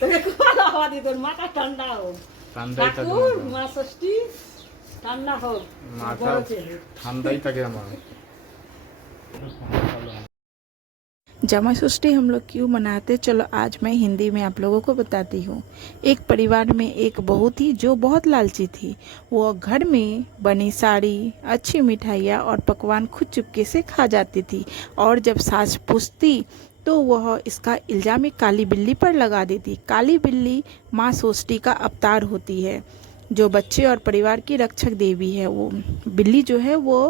তোকে কোলা হওয়া দি তোর মাথা ঠান্ডা হোক ঠান্ডাই থাকে ঠাকুর মা ষষ্ঠী ঠান্ডা হোক মাথা ঠান্ডাই থাকে আমার। जमा षष्ठी हम लोग क्यों मनाते, चलो आज मैं हिंदी में आप लोगों को बताती हूँ। एक परिवार में एक बहू थी जो बहुत लालची थी। वो घर में बनी साड़ी, अच्छी मिठाइयाँ और पकवान खुद चुपके से खा जाती थी, और जब सास पूछती तो वह इसका इल्ज़ाम एक काली बिल्ली पर लगा देती। काली बिल्ली माँ षष्ठी का अवतार होती है, जो बच्चे और परिवार की रक्षक देवी है। वो बिल्ली जो है वो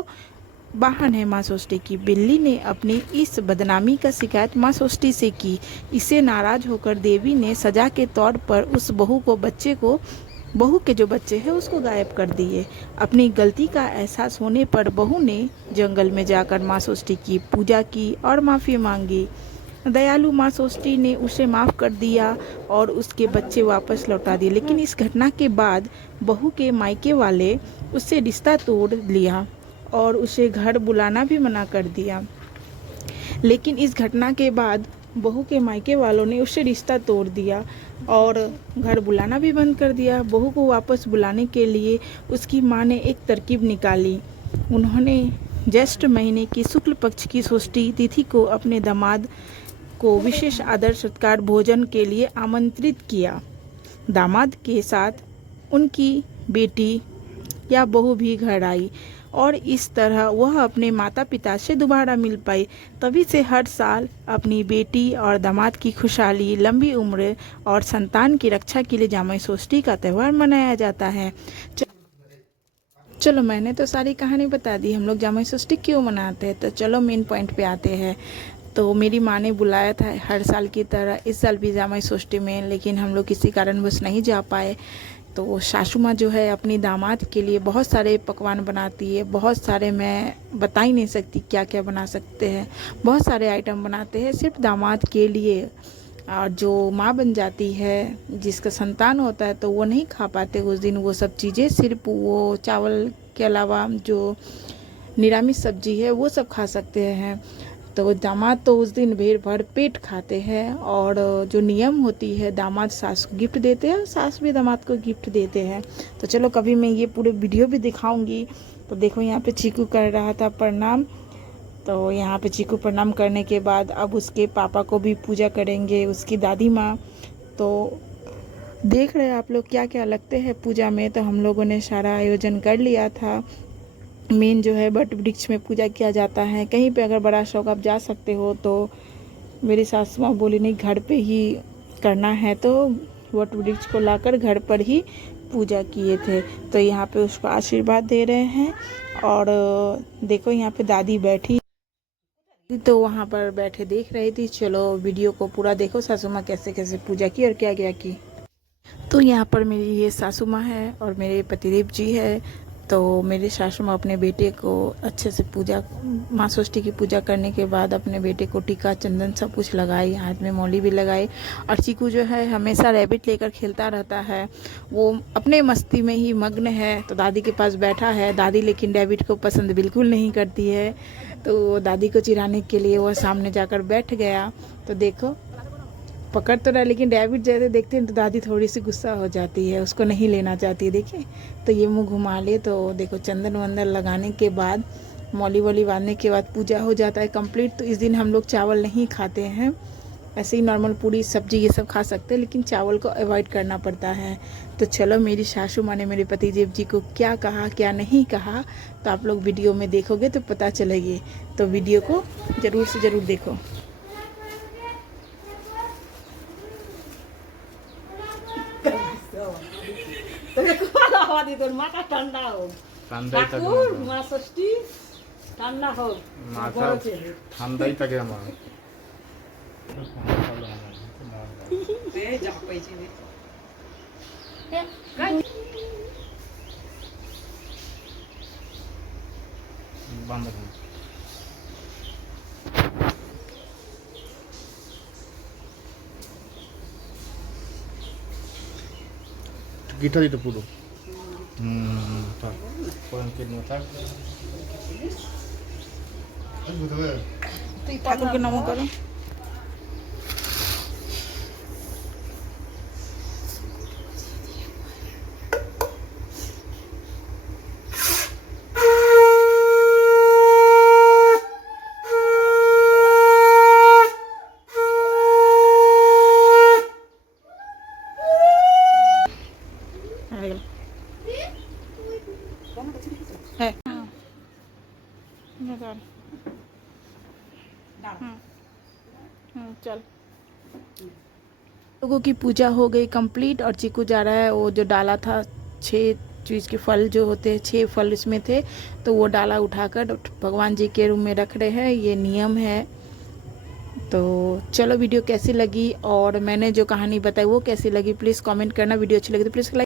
वाहन है माँ षष्ठी की। बिल्ली ने अपनी इस बदनामी का शिकायत माँ षष्ठी से की। इससे नाराज होकर देवी ने सजा के तौर पर उस बहू के जो बच्चे हैं उसको गायब कर दिए। अपनी गलती का एहसास होने पर बहू ने जंगल में जाकर माँ षष्ठी की पूजा की और माफ़ी मांगी। दयालु माँ षष्ठी ने उसे माफ़ कर दिया और उसके बच्चे वापस लौटा दिए। लेकिन इस घटना के बाद बहू के मायके वाले उससे रिश्ता तोड़ लिया और उसे घर बुलाना भी मना कर दिया। लेकिन इस घटना के बाद बहू के मायके वालों ने उससे रिश्ता तोड़ दिया और घर बुलाना भी बंद कर दिया। बहू को वापस बुलाने के लिए उसकी माँ ने एक तरकीब निकाली। उन्होंने ज्येष्ठ महीने की शुक्ल पक्ष की षष्ठी तिथि को अपने दामाद को विशेष आदर सत्कार भोजन के लिए आमंत्रित किया। दामाद के साथ उनकी बेटी या बहू भी घर आई और इस तरह वह अपने माता पिता से दोबारा मिल पाई। तभी से हर साल अपनी बेटी और दामाद की खुशहाली, लंबी उम्र और संतान की रक्षा के लिए जामाई षष्ठी का त्यौहार मनाया जाता है। चलो मैंने तो सारी कहानी बता दी, हम लोग जामाई षष्ठी क्यों मनाते हैं। तो चलो मेन पॉइंट पे आते हैं। तो मेरी माँ ने बुलाया था हर साल की तरह इस साल भी जामाई षष्ठी में, लेकिन हम लोग किसी कारणवश नहीं जा पाए। तो सासू माँ जो है अपनी दामाद के लिए बहुत सारे पकवान बनाती है। बहुत सारे, मैं बता ही नहीं सकती क्या क्या बना सकते हैं। बहुत सारे आइटम बनाते हैं सिर्फ दामाद के लिए। और जो माँ बन जाती है, जिसका संतान होता है, तो वो नहीं खा पाते उस दिन वो सब चीज़ें। सिर्फ वो चावल के अलावा जो निरामिष सब्जी है वो सब खा सकते हैं। तो दामाद तो उस दिन भर पेट खाते हैं। और जो नियम होती है, दामाद सास को गिफ्ट देते हैं, सास भी दामाद को गिफ्ट देते हैं। तो चलो कभी मैं ये पूरे वीडियो भी दिखाऊंगी। तो देखो यहाँ पे चीकू कर रहा था प्रणाम। तो यहाँ पे चीकू प्रणाम करने के बाद अब उसके पापा को भी पूजा करेंगे, उसकी दादी माँ। तो देख रहे हैं आप लोग क्या क्या लगते हैं पूजा में। तो हम लोगों ने सारा आयोजन कर लिया था। मेन जो है वट वृक्ष में पूजा किया जाता है। कहीं पे अगर बड़ा शौक आप जा सकते हो, तो मेरी सासू माँ बोली नहीं घर पे ही करना है, तो वट वृक्ष को लाकर घर पर ही पूजा किए थे। तो यहाँ पे उसको आशीर्वाद दे रहे हैं। और देखो यहाँ पे दादी बैठी, तो वहाँ पर बैठे देख रही थी। चलो वीडियो को पूरा देखो, सासू माँ कैसे कैसे पूजा की और क्या क्या की। तो यहाँ पर मेरी ये सासू माँ है और मेरे पतिदेव जी है। तो मेरे सासू माँ अपने बेटे को अच्छे से पूजा, माँ षष्ठी की पूजा करने के बाद अपने बेटे को टीका चंदन सब कुछ लगाई, हाथ में मौली भी लगाई। और चीकू जो है हमेशा रैबिट लेकर खेलता रहता है, वो अपने मस्ती में ही मग्न है। तो दादी के पास बैठा है। दादी लेकिन रैबिट को पसंद बिल्कुल नहीं करती है। तो दादी को चिढ़ाने के लिए वह सामने जाकर बैठ गया। तो देखो पकड़ तो रहा, लेकिन रैबिट जैसे देखते हैं तो दादी थोड़ी सी गुस्सा हो जाती है, उसको नहीं लेना चाहती है। देखिए तो ये मुंह घुमा ले। तो देखो चंदन वंदन लगाने के बाद, मौली वौली बांधने के बाद पूजा हो जाता है कंप्लीट। तो इस दिन हम लोग चावल नहीं खाते हैं, ऐसे ही नॉर्मल पूरी सब्जी ये सब खा सकते हैं, लेकिन चावल को अवॉइड करना पड़ता है। तो चलो मेरी सासू माँ ने मेरे पतिदेव जी को क्या कहा क्या नहीं कहा, तो आप लोग वीडियो में देखोगे तो पता चलेगी। तो वीडियो को ज़रूर से ज़रूर देखो। তোর মাথা ঠান্ডা হোক ঠান্ডাই থাকে ঠাকুর মা ষষ্ঠী ঠান্ডা হোক মাথা ঠান্ডাই থাকে আমার। বান্ধব গিটারই তো পুরো। কন্টিনিউ থাক। ঠাকুরকে নমো করো। হয়ে গেল। হ্যাঁ चल। लोगों की पूजा हो गई कंप्लीट और चीकू जा रहा है, वो जो डाला था 6 चीज़ के फल जो होते हैं, 6 फल इसमें थे, तो वो डाला उठाकर भगवान जी के रूम में रख रहे हैं, ये नियम है। तो चलो वीडियो कैसी लगी और मैंने जो कहानी बताई वो कैसी लगी प्लीज़ कमेंट करना। वीडियो अच्छी लगी तो प्लीज़ लाइक